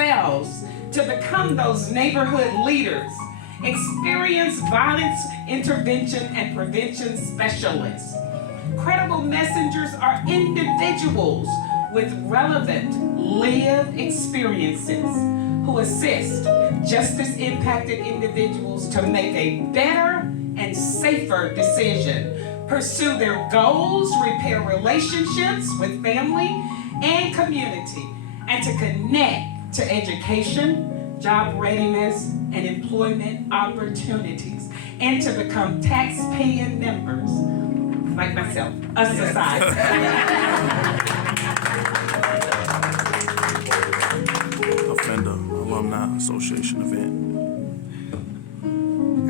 themselves to become those neighborhood leaders, experienced violence intervention and prevention specialists. Credible messengers are individuals with relevant lived experiences who assist justice-impacted individuals to make a better and safer decision, pursue their goals, repair relationships with family and community, and to connect to education, job readiness, and employment opportunities, and to become tax-paying members, like myself, of society. Offender Alumni Association event.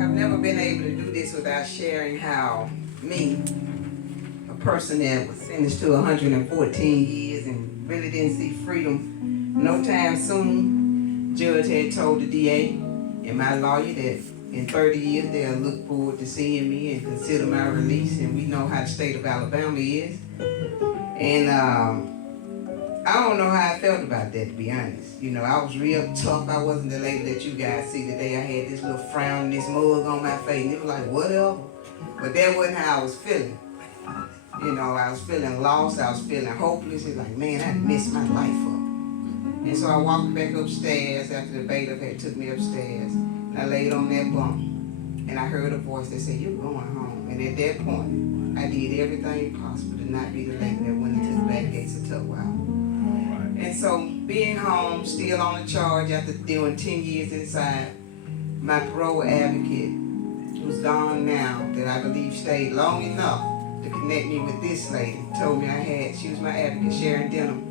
I've never been able to do this without sharing how me, a person that was sentenced to 114 years and really didn't see freedom no time soon, judge had told the DA and my lawyer that in 30 years they'll look forward to seeing me and consider my release, and we know how the state of Alabama is. And I don't know how I felt about that, to be honest. You know, I was real tough. I wasn't the lady that you guys see today. I had this little frown and this mug on my face, and it was like, whatever. But that wasn't how I was feeling. You know, I was feeling lost. I was feeling hopeless. It's like, man, I messed my life up. And so I walked back upstairs after the bailiff had took me upstairs. And I laid on that bunk. And I heard a voice that said, you're going home. And at that point, I did everything possible to not be the lady that went into the back gates of Tutwiler. And so being home, still on the charge after doing 10 years inside, my parole advocate, who's gone now, that I believe stayed long enough to connect me with this lady, told me she was my advocate, Sharon Denham.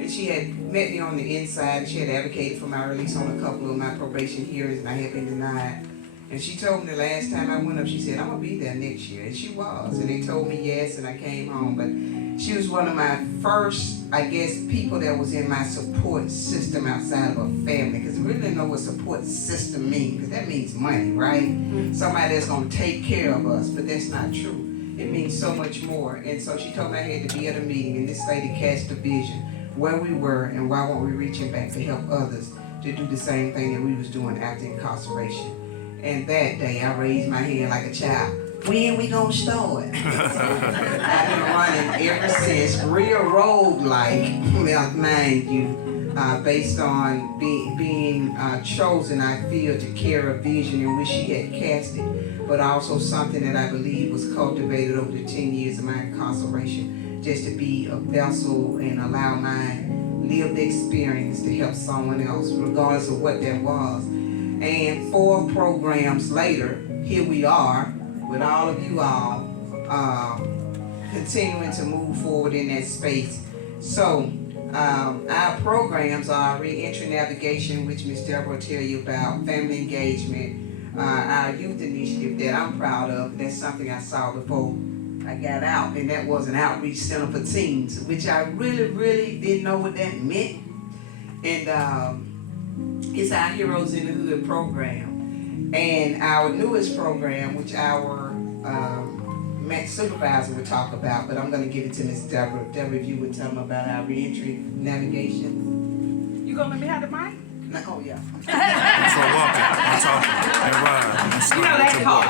And she had met me on the inside, and she had advocated for my release on a couple of my probation hearings, and I had been denied. And she told me the last time I went up, she said, I'm gonna be there next year. And she was. And they told me yes, and I came home. But she was one of my first, I guess, people that was in my support system outside of a family. Because we really know what support system means, because that means money, right? Mm-hmm. Somebody that's gonna take care of us, but that's not true. It means so much more. And so she told me I had to be at a meeting, and this lady cast a vision where we were and why weren't we reaching back to help others to do the same thing that we was doing after incarceration. And that day, I raised my hand like a child. When we gonna start? I've been running ever since, real road-like, mind you, based on being chosen, I feel, to carry a vision in which she had cast it, but also something that I believe was cultivated over the 10 years of my incarceration, just to be a vessel and allow my lived experience to help someone else, regardless of what that was. And 4 programs later, here we are with all of you all continuing to move forward in that space. So our programs are Reentry Navigation, which Ms. Deborah will tell you about, family engagement, our youth initiative that I'm proud of. That's something I saw before I got out, and that was an outreach center for teens, which I really didn't know what that meant. And it's our Heroes in the Hood program. And our newest program, which our supervisor would talk about, but I'm going to give it to Ms. Deborah. Deborah, if you would tell them about our reentry navigation. You gonna let me have the mic? No, yeah. So walking, I'm talking, and riding. You know that's hard.